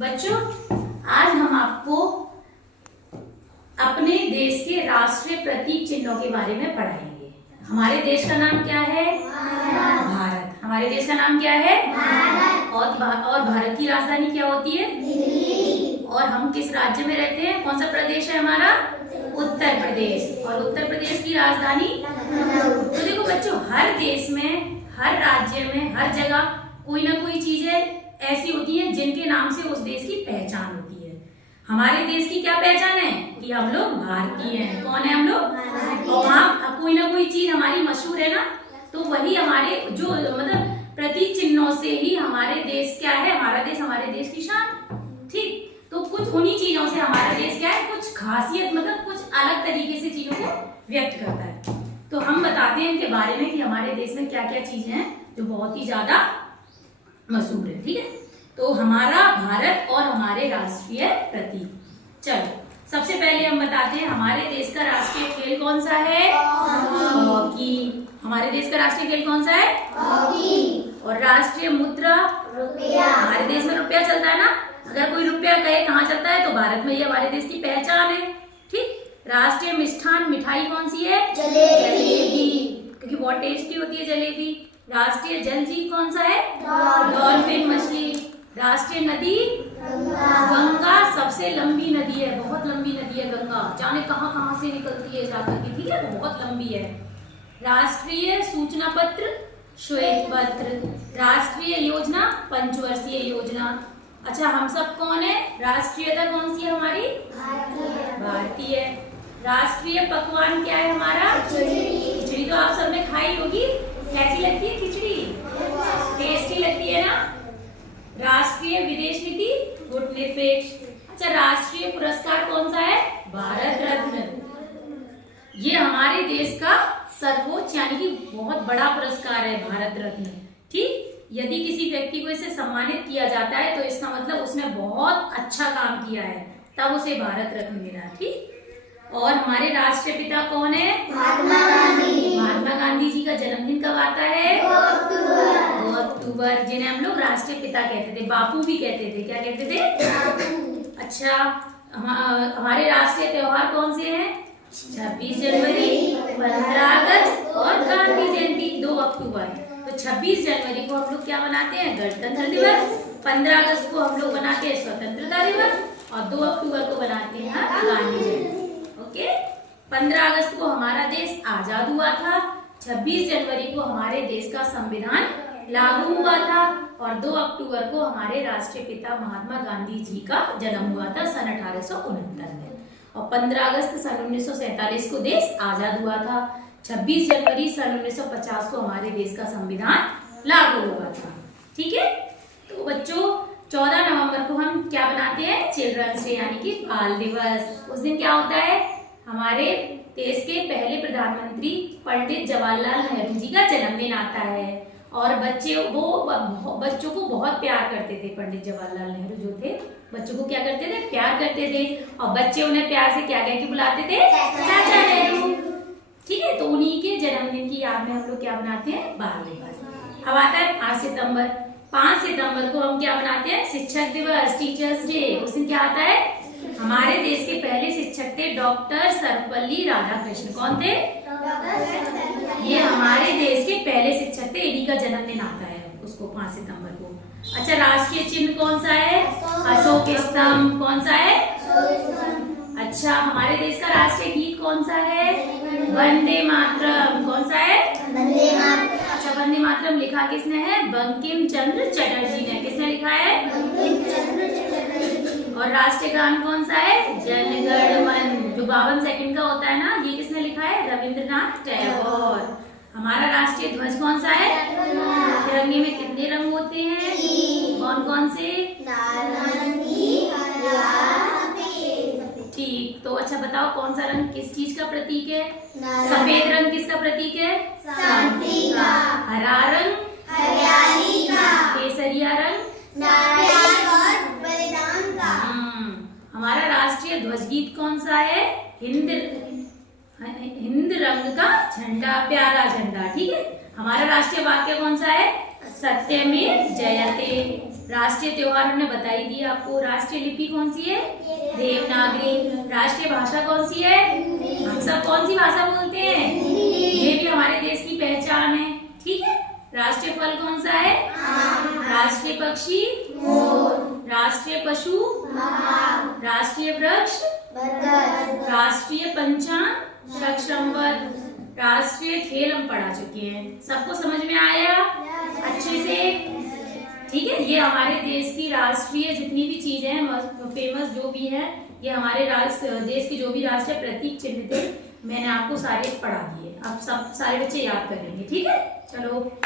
बच्चों, आज हम आपको अपने देश के राष्ट्रीय प्रतीक चिन्हों के बारे में पढ़ाएंगे। हमारे देश का नाम क्या है? भारत। हमारे देश का नाम क्या है? भारत। और भारत की राजधानी क्या होती है? दिल्ली। और हम किस राज्य में रहते हैं? कौन सा प्रदेश है हमारा? उत्तर प्रदेश। और उत्तर प्रदेश की राजधानी? तो देखो बच्चों, हर देश में, हर राज्य में, हर जगह कोई ना कोई चीजें ऐसी होती हैं जिनके नाम से उस देश की पहचान होती है। हमारे देश की क्या पहचान है? कि हम लोग भारतीय हैं। कौन है हम लोग? और वहाँ कोई ना कोई चीज हमारी मशहूर है ना, तो वही हमारे जो मतलब प्रतीक चिन्हों से ही हमारे देश क्या है, हमारा देश, हमारे देश की शान। ठीक, तो कुछ उन्हीं चीजों से हमारा देश क्या है, कुछ खासियत मतलब कुछ अलग तरीके से चीजों को व्यक्त करता है। तो हम बताते हैं इनके बारे में कि हमारे देश में क्या क्या चीजें हैं जो बहुत ही ज्यादा मशहूर है। ठीक है, तो हमारा भारत और हमारे राष्ट्रीय प्रतीक। चलो सबसे पहले हम बताते हैं हमारे देश का राष्ट्रीय खेल कौन सा है? हॉकी। हमारे देश का राष्ट्रीय खेल कौन सा है? हॉकी। और राष्ट्रीय मुद्रा? रुपया। हमारे देश में रुपया चलता है ना, अगर कोई रुपया कहे कहाँ चलता है तो भारत में, ये हमारे देश की पहचान है। ठीक, राष्ट्रीय मिष्ठान मिठाई कौन सी है? जलेबी, क्योंकि बहुत टेस्टी होती है जलेबी। राष्ट्रीय जल जीव कौन सा है? डॉल्फिन मछली। राष्ट्रीय नदी? गंगा सबसे लंबी नदी है, बहुत लंबी नदी है गंगा, जाने कहां कहां से निकलती है जाकर के। ठीक है, वो बहुत लंबी है। राष्ट्रीय सूचना पत्र? श्वेत पत्र। राष्ट्रीय योजना? पंचवर्षीय योजना। अच्छा, हम सब कौन है? राष्ट्रीयता कौन सी है हमारी? भारतीय। राष्ट्रीय पकवान क्या है हमारा? खिचड़ी। तो आप सबने खाई होगी, कैसी लगती है खिचड़ी? टेस्टी लगती है ना। राष्ट्रीय विदेश नीति? गुटनिरपेक्ष। अच्छा, राष्ट्रीय पुरस्कार कौन सा है? भारत रत्न। ये हमारे देश का सर्वोच्च यानी कि बहुत बड़ा पुरस्कार है भारत रत्न। ठीक, यदि किसी व्यक्ति को इसे सम्मानित किया जाता है तो इसका मतलब उसने बहुत अच्छा काम किया है, तब उसे भारत रत्न मिला। ठीक, और हमारे राष्ट्रीय पिता कौन है? महात्मा गांधी। महात्मा गांधी जी का जन्मदिन कब आता है? 2 अक्टूबर, जिन्हें हम लोग राष्ट्रीय पिता कहते थे, बापू भी कहते थे। क्या कहते थे? अच्छा, हमारे राष्ट्रीय त्योहार कौन से हैं? 26 जनवरी, 15 अगस्त और गांधी जयंती 2 अक्टूबर। तो 26 जनवरी को हम लोग क्या मनाते हैं? गणतंत्र दिवस। 15 अगस्त को हम लोग बनाते हैं स्वतंत्रता दिवस और 2 अक्टूबर को बनाते हैं गांधी जयंती। ओके, 15 अगस्त को हमारा देश आजाद हुआ था, 26 जनवरी को हमारे देश का संविधान लागू हुआ था और 2 अक्टूबर को हमारे राष्ट्रीय पिता महात्मा गांधी जी का जन्म हुआ था सन 1869 में। और 15 अगस्त सन 1947 को देश आजाद हुआ था। 26 जनवरी सन 1950 को हमारे देश का संविधान लागू हुआ था। ठीक है, तो बच्चों 14 नवंबर को हम क्या बनाते हैं? चिल्ड्रंस डे यानी कि बाल दिवस। उस दिन क्या होता है? हमारे देश के पहले प्रधानमंत्री पंडित जवाहरलाल नेहरू जी का जन्मदिन आता है और बच्चों को बहुत प्यार करते थे। पंडित जवाहरलाल नेहरू जो थे, बच्चों को क्या करते थे? प्यार करते थे। और बच्चे उन्हें प्यार से क्या कह के बुलाते थे? चाचा नेहरू। ठीक है, तो उन्हीं के जन्मदिन की याद में हम लोग क्या बनाते हैं? बाल दिवस। अब आता है 5 सितंबर। 5 सितंबर को हम क्या बनाते हैं? शिक्षक दिवस, टीचर्स डे। उस दिन क्या आता है? हमारे देश के पहले शिक्षक थे डॉक्टर सर्वपल्ली राधाकृष्ण। कौन थे? ये हमारे देश के पहले शिक्षक थे, इन्हीं का जन्मदिन आता है उसको 5 सितंबर को। अच्छा, राष्ट्रीय चिन्ह कौन सा है? अशोक स्तंभ। कौन सा है? अच्छा, हमारे देश का राष्ट्रीय गीत कौन सा है? वंदे मातरम। कौन सा है? वंदे मातरम। अच्छा, वंदे मातरम लिखा किसने है? बंकिम चंद्र चटर्जी ने। किसने लिखा है? बंकिम चंद्र चटर्जी। और राष्ट्रीय गान कौन सा है? जन गण मन, जो 52 सेकंड का होता है ना, ये किसने लिखा है? रविंद्रनाथ टैगोर। हमारा राष्ट्रीय ध्वज कौन सा है? तिरंगे में कितने रंग होते हैं? कौन कौन से? नारंगी, हरा, सफेद। ठीक, तो अच्छा बताओ कौन सा रंग किस चीज का प्रतीक है? सफेद रंग किसका प्रतीक है? शांति का। हरा रंग? हरियाली का। केसरिया रंग? प्यार और बलिदान का। हमारा राष्ट्रीय ध्वज गीत कौन सा है? हिंद रंग का झंडा, प्यारा झंडा। ठीक है, हमारा राष्ट्रीय वाक्य कौन सा है? सत्यमेव जयते। राष्ट्रीय त्योहार हमने बताई दी आपको। राष्ट्रीय लिपि कौन सी है? देवनागरी। राष्ट्रीय भाषा कौन सी है? हम सब कौन सी भाषा बोलते हैं? ये भी हमारे देश की पहचान है, ठीक है। राष्ट्रीय फल कौन सा है? राष्ट्रीय पक्षी? राष्ट्रीय पशु? राष्ट्रीय वृक्ष? राष्ट्रीय पंचांग? शक-संवत। राष्ट्रीय खेल हम पढ़ा चुके हैं। सबको समझ में आया अच्छे से? ठीक है। ये हमारे देश की राष्ट्रीय जितनी भी चीजें हैं, फेमस जो भी है, ये हमारे देश के जो भी राष्ट्रीय प्रतीक चिन्ह थे, मैंने आपको सारे पढ़ा दिए। अब सब सारे बच्चे याद करेंगे, ठीक है। चलो।